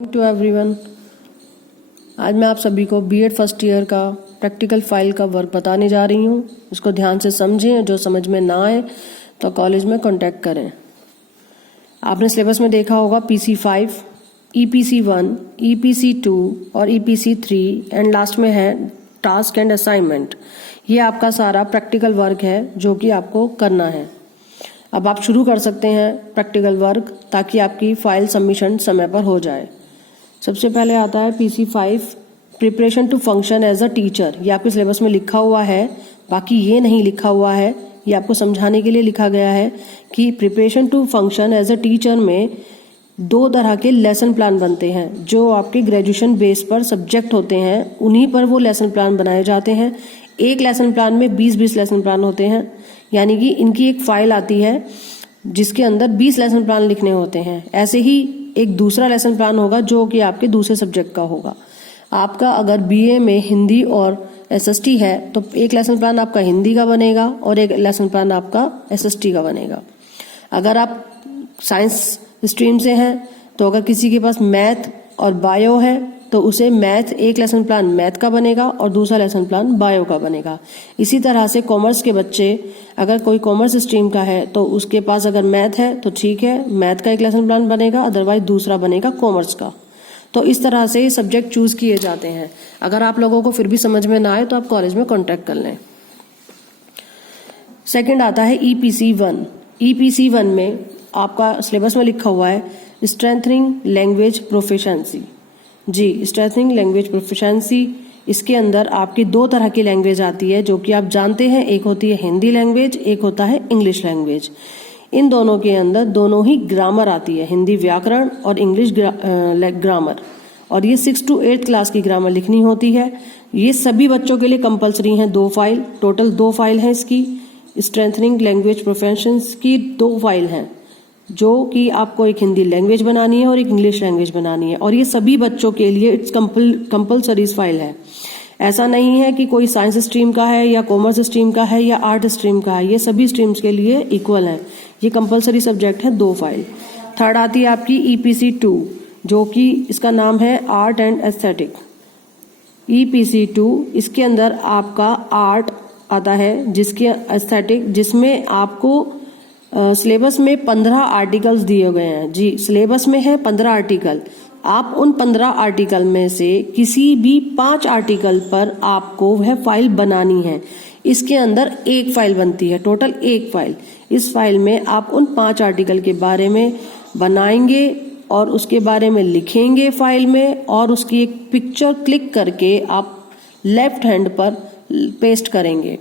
To everyone. आज मैं आप सभी को बीएड फर्स्ट ईयर का प्रैक्टिकल फाइल का वर्क बताने जा रही हूँ। इसको ध्यान से समझें, जो समझ में ना आए तो कॉलेज में कांटेक्ट करें। आपने सिलेबस में देखा होगा PC5, EPC1, EPC2 और EPC3 एंड लास्ट में है टास्क एंड असाइनमेंट। ये आपका सारा प्रैक्टिकल वर्क है जो कि आपको करना है। अब आप शुरू कर सकते हैं प्रैक्टिकल वर्क, ताकि आपकी फाइल सबमिशन समय पर हो जाए। सबसे पहले आता है PC5 preparation to function as a teacher. ये आपके सिलेबस में लिखा हुआ है, बाकी ये नहीं लिखा हुआ है। ये आपको समझाने के लिए लिखा गया है कि preparation to function as a teacher में दो तरह के लेसन प्लान बनते हैं। जो आपके ग्रेजुएशन बेस पर सब्जेक्ट होते हैं उन्हीं पर वो लेसन प्लान बनाए जाते हैं। एक लेसन प्लान में 20-20 लेसन प्लान होते हैं, यानी कि इनकी एक फाइल आती है जिसके अंदर 20 लेसन प्लान लिखने होते हैं। ऐसे ही एक दूसरा लेसन प्लान होगा जो कि आपके दूसरे सब्जेक्ट का होगा। आपका अगर बीए में हिंदी और एसएसटी है तो एक लेसन प्लान आपका हिंदी का बनेगा और एक लेसन प्लान आपका एसएसटी का बनेगा। अगर आप साइंस स्ट्रीम से हैं तो अगर किसी के पास मैथ और बायो है तो उसे मैथ एक लेसन प्लान मैथ का बनेगा और दूसरा लेसन प्लान बायो का बनेगा। इसी तरह से कॉमर्स के बच्चे, अगर कोई कॉमर्स स्ट्रीम का है तो उसके पास अगर मैथ है तो ठीक है, मैथ का एक लेसन प्लान बनेगा, अदरवाइज दूसरा बनेगा कॉमर्स का। तो इस तरह से सब्जेक्ट चूज किए जाते हैं। अगर आप लोगों को फिर भी समझ में ना आए तो आप कॉलेज में कॉन्टेक्ट कर लें। सेकेंड आता है EPC1। EPC1 में आपका सिलेबस में लिखा हुआ है स्ट्रेंथनिंग लैंग्वेज प्रोफिशिएंसी। जी, स्ट्रेंथनिंग लैंग्वेज प्रोफिशिएंसी। इसके अंदर आपकी दो तरह की लैंग्वेज आती है जो कि आप जानते हैं। एक होती है हिंदी लैंग्वेज, एक होता है इंग्लिश लैंग्वेज। इन दोनों के अंदर दोनों ही ग्रामर आती है, हिंदी व्याकरण और इंग्लिश ग्रामर। और ये 6 to 8 क्लास की ग्रामर लिखनी होती है। ये सभी बच्चों के लिए कंपलसरी है। 2 फाइल, टोटल 2 फाइल है इसकी। स्ट्रेंथनिंग लैंग्वेज प्रोफिशिएंसी की 2 फाइल हैं, जो कि आपको एक हिंदी लैंग्वेज बनानी है और एक इंग्लिश लैंग्वेज बनानी है। और ये सभी बच्चों के लिए इट्स कंपलसरी फाइल है। ऐसा नहीं है कि कोई साइंस स्ट्रीम का है या कॉमर्स स्ट्रीम का है या आर्ट स्ट्रीम का है। ये सभी स्ट्रीम्स के लिए इक्वल है। ये कंपलसरी सब्जेक्ट है, 2 फाइल। थर्ड आती है आपकी EPC2, जो कि इसका नाम है आर्ट एंड एस्थेटिक। EPC2 इसके अंदर आपका आर्ट आता है, जिसके एस्थेटिक, जिसमें आपको सिलेबस में 15 आर्टिकल्स दिए गए हैं। जी, सिलेबस में है 15 आर्टिकल। आप उन 15 आर्टिकल में से किसी भी 5 आर्टिकल पर आपको वह फाइल बनानी है। इसके अंदर एक फाइल बनती है, टोटल एक फाइल। इस फाइल में आप उन 5 आर्टिकल के बारे में बनाएंगे और उसके बारे में लिखेंगे फाइल में, और उसकी एक पिक्चर क्लिक करके आप लेफ्ट हैंड पर पेस्ट करेंगे।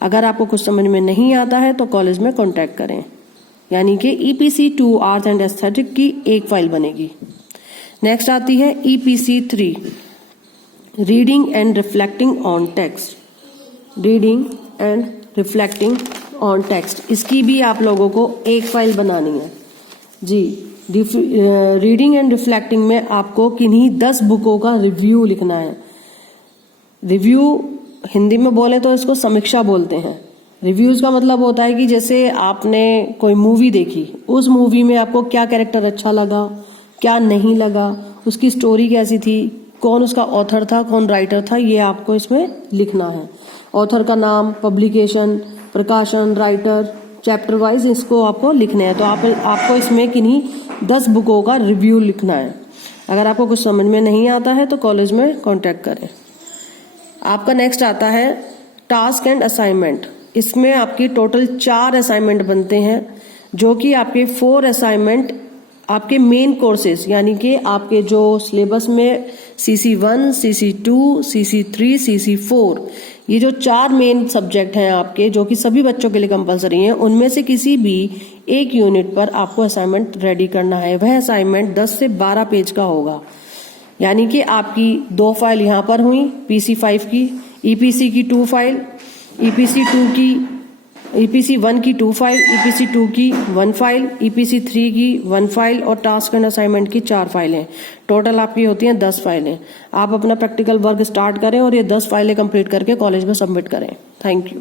अगर आपको कुछ समझ में नहीं आता है तो कॉलेज में कांटेक्ट करें। यानी कि EPC2 आर्ट एंड एस्थेटिक की एक फाइल बनेगी। नेक्स्ट आती है EPC3 reading and reflecting on text. Reading and reflecting on text, इसकी भी आप लोगों को एक फाइल बनानी है। जी, रीडिंग एंड रिफ्लेक्टिंग में आपको किन्हीं 10 बुकों का रिव्यू लिखना है। रिव्यू हिंदी में बोले तो इसको समीक्षा बोलते हैं। रिव्यूज का मतलब होता है कि जैसे आपने कोई मूवी देखी, उस मूवी में आपको क्या कैरेक्टर अच्छा लगा, क्या नहीं लगा, उसकी स्टोरी कैसी थी, कौन उसका ऑथर था, कौन राइटर था, ये आपको इसमें लिखना है। ऑथर का नाम, पब्लिकेशन, प्रकाशन, राइटर, चैप्टर वाइज इसको आपको लिखने हैं। तो आपको इसमें किन्हीं 10 बुकों का रिव्यू लिखना है। अगर आपको कुछ समझ में नहीं आता है तो कॉलेज में कॉन्टेक्ट करें। आपका नेक्स्ट आता है टास्क एंड असाइनमेंट। इसमें आपकी टोटल 4 असाइनमेंट बनते हैं, जो कि आपके 4 असाइनमेंट आपके मेन कोर्सेज, यानी कि आपके जो सिलेबस में CC1, CC2, CC3, CC4, ये जो 4 मेन सब्जेक्ट हैं आपके, जो कि सभी बच्चों के लिए कंपलसरी हैं, उनमें से किसी भी एक यूनिट पर आपको असाइनमेंट रेडी करना है। वह असाइनमेंट 10 से 12 पेज का होगा। यानी कि आपकी 2 फाइल यहाँ पर हुई PC5 की, EPC की 2 फाइल, EPC1 की 2 फाइल, EPC2 की 1 फाइल, EPC3 की 1 फाइल और टास्क एंड असाइनमेंट की 4 फाइलें। टोटल आपकी होती हैं 10 फाइलें। आप अपना प्रैक्टिकल वर्क स्टार्ट करें और ये 10 फाइलें कंप्लीट करके कॉलेज में सबमिट करें। Thank you.